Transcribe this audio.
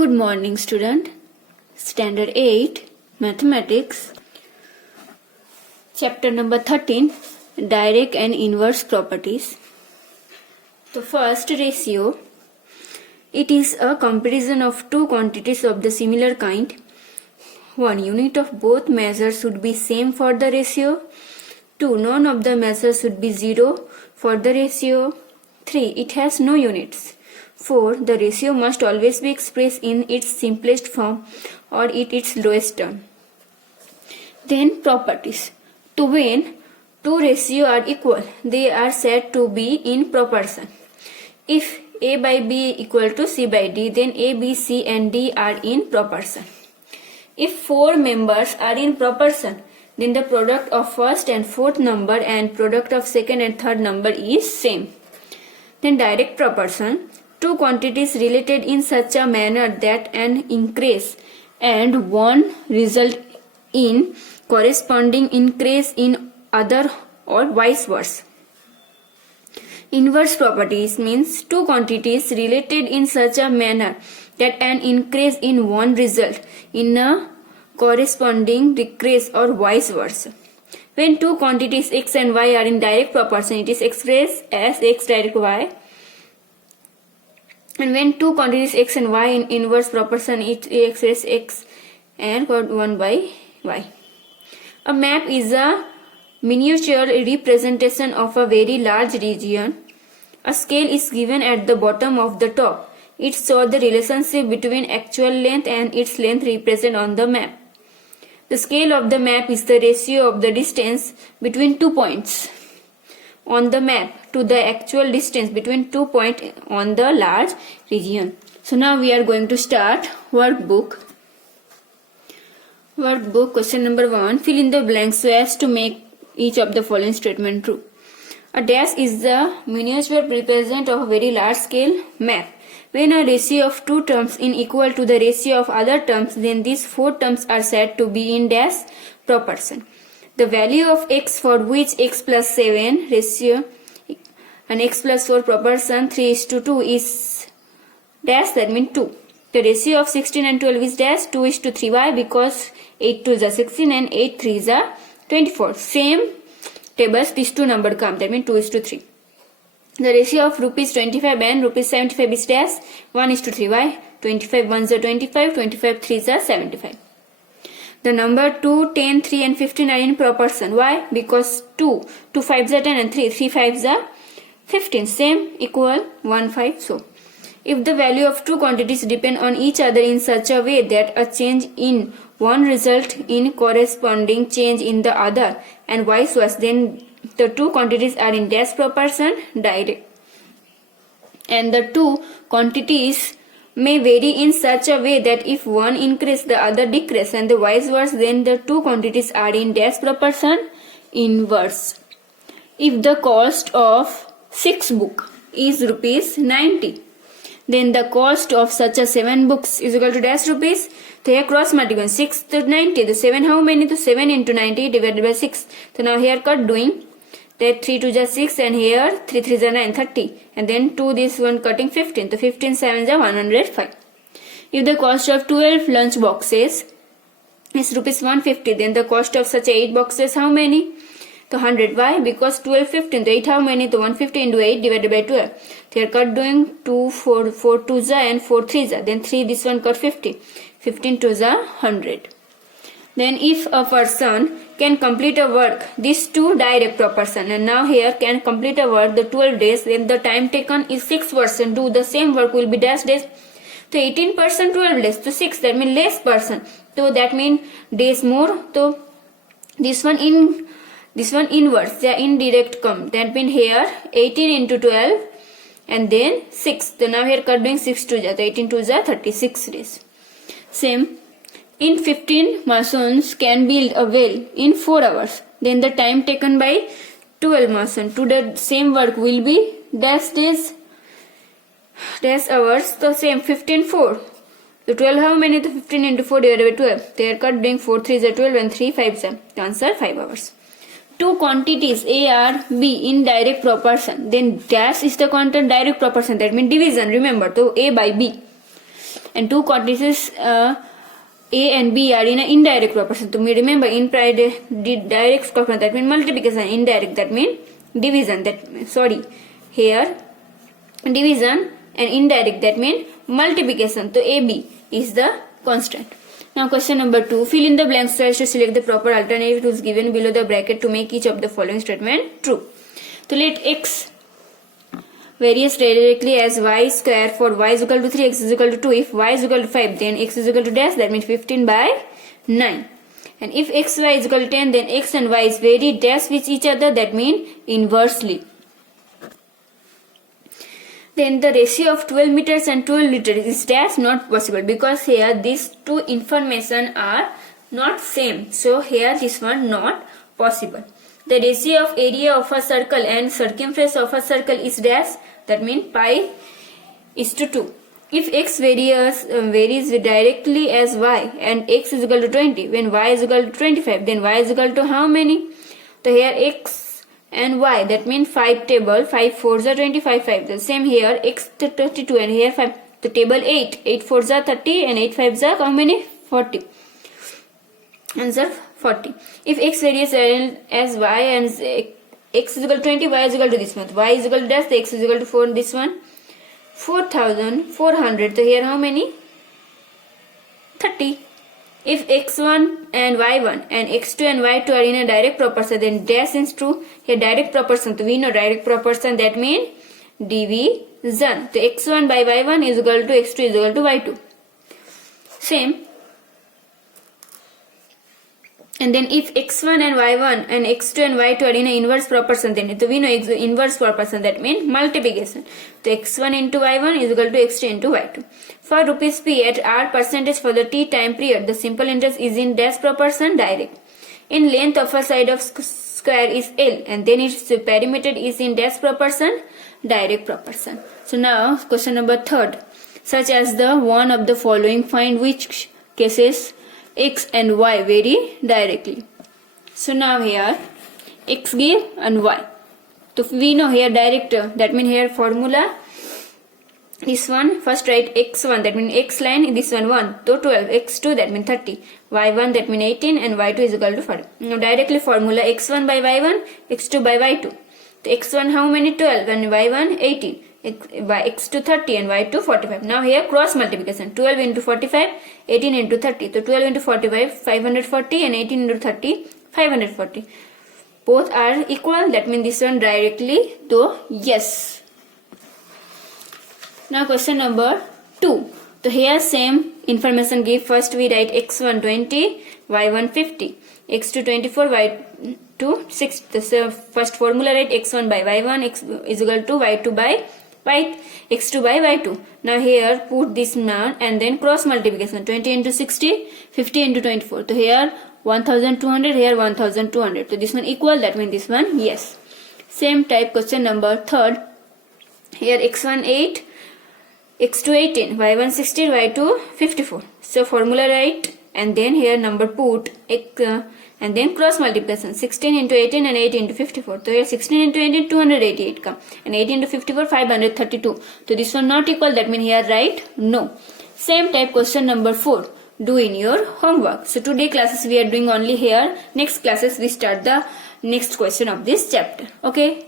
Good morning, student. Standard 8, Mathematics. Chapter number 13, Direct and Inverse Properties. The first ratio. It is a comparison of two quantities of the similar kind. One unit of both measures should be same for the ratio. 2. None of the measures should be 0 for the ratio. 3. It has no units. 4. The ratio must always be expressed in its simplest form or at its lowest term. Then properties. To when two ratios are equal, they are said to be in proportion. If A by B equal to C by D, then A, B, C and D are in proportion. If four members are in proportion, then the product of first and fourth number and product of second and third number is same. Then direct proportion. Two quantities related in such a manner that an increase and one result in corresponding increase in other or vice versa. Inverse properties means two quantities related in such a manner that an increase in one result in a corresponding decrease or vice versa. When two quantities x and y are in direct proportion, it is expressed as x direct y. And when two quantities x and y in inverse proportion, it expresses x and 1 by y. A map is a miniature representation of a very large region. A scale is given at the bottom of the top. It shows the relationship between actual length and its length represented on the map. The scale of the map is the ratio of the distance between 2 points on the map to the actual distance between 2 points on the large region. So now we are going to start workbook. Workbook question number 1. Fill in the blanks so as to make each of the following statement true. A dash is the miniature representative of a very large scale map. When a ratio of two terms is equal to the ratio of other terms, then these four terms are said to be in dash proportion. The value of x for which x plus 7 ratio and x plus 4 proportion 3:2 is dash, that means 2. The ratio of 16 and 12 is dash 2:3. Why? Because 8 2 is 16 and 8 3 is 24. Same tables these two numbers come, that means 2:3. The ratio of rupees 25 and rupees 75 is dash 1:3. Why? 25 1s are 25, 25 3s are 75. The number 2, 10, 3 and 15 are in proportion. Why? Because 2 5s are 10 and 3 5s are 15. Same, equal 1 5. So, if the value of two quantities depend on each other in such a way that a change in one result in corresponding change in the other and vice versa, then the two quantities are in dash proportion direct. And the two quantities may vary in such a way that if one increase the other decrease and the vice versa, then the two quantities are in dash proportion inverse. If the cost of 6 books is rupees 90, then the cost of such a 7 books is equal to dash rupees. So here cross multiply 6 to 90. The 7 how many? So 7 into 90 divided by 6. So now here cut doing that 3 2 is 6 and here 3 3 is 9 30 and then 2 this one cutting 15. So 15 7 is 105. If the cost of 12 lunch boxes is rupees 150, then the cost of such 8 boxes how many? So 100. Why? Because 12 15. So 8 how many? So 150 into 8 divided by 12. So here cut doing 2 4 4 2 is and 4 3 is, then 3 this one cut 50. 15 2 is 100. Then if a person can complete a work, these two direct proportion, and now here can complete a work the 12 days, then the time taken is 6%. Do the same work will be dash days. So 18% 12 days. So 6, that means less person. So that means days more. So this one inverse, the indirect come. That means here 18 into 12 and then 6. So now here cut doing 6 to 18 to 36 days. Same. In 15 masons can build a well in 4 hours. Then the time taken by 12 masons to the same work will be dash days, dash hours. So same 15 4. So 12 how many? The 15 into 4 divided by 12. They are cut doing 4 3 is 12 and 3 5 is. The answer 5 hours. Two quantities A are B in direct proportion. Then dash is the quantity direct proportion. That means division. Remember, so A by B. and two quantities A and B are in an indirect proportion. So we remember in direct proportion, that means multiplication, indirect that means division. Here division and indirect that means multiplication. So AB is the constant. Now question number 2. Fill in the blanks so as to select the proper alternatives given below the bracket to make each of the following statement true. So let x varies directly as y square for y is equal to 3, x is equal to 2. If y is equal to 5, then x is equal to dash, that means 15 by 9. And if xy is equal to 10, then x and y is vary dash with each other, that means inversely. Then the ratio of 12 meters and 12 liters is dash not possible, because here these two information are not same. So here this one not possible. The ratio of area of a circle and circumference of a circle is dash, that means pi is to 2. If x varies directly as y and x is equal to 20, when y is equal to 25, then y is equal to how many? So here x and y, that means 5 table, 5 4s are 25, 5. The same here, x 32 and here 5. The table 8, 8 4s are 30 and 8 5s are how many? 40. Answer 40. If x varies as y and x is equal to 20, y is equal to this one. Y is equal to dash, the x is equal to 4, this one. 4,400. So here how many? 30. If x1 and y1 and x2 and y2 are in a direct proportion, then dash is true. Here direct proportion, so we know direct proportion, that means division. So x1 by y1 is equal to x2 is equal to y2. Same. And then if x1 and y1 and x2 and y2 are in an inverse proportion, then we know inverse proportion, that means multiplication. So x1 into y1 is equal to x2 into y2. For rupees p at r percentage for the t time period, the simple interest is in dash proportion direct. In length of a side of square is L, and then its perimeter is in dash proportion direct proportion. So now question number 3. Such as the one of the following, find which cases x and y vary directly. So now here x give and y. So we know here direct, that means here formula, this one first write x1, that means x line, this one 1, so 12, x2 that means 30, y1 that means 18 and y2 is equal to 40. Now directly formula x1 by y1, x2 by y2. So x1 how many? 12 and y1 18. By x2 30 and y2 45. Now here cross multiplication, 12 into 45, 18 into 30. So 12 into 45, 540 and 18 into 30, 540. Both are equal, that means this one directly, so yes. Now question number 2. So here same information give. First we write x1 20, y1 50, x2 24, y2 6. So first formula write x1 by y1 x is equal to y2 by x2 by y2. Now here put this now and then cross multiplication, 20 into 60, 50 into 24. So here 1200, here 1200. So this one equal, that means this one yes. Same type question number 3. Here x1 8, x2 18, y1 16, y2 54. So formula write and then here number put and then cross multiplication, 16 into 18 and 8 into 54. So here 16 into 18 288 come and 8 into 54 532. So this one not equal, that means here write no. Same type question number 4. Do in your homework. So today classes we are doing only here. Next classes we start the next question of this chapter. Okay.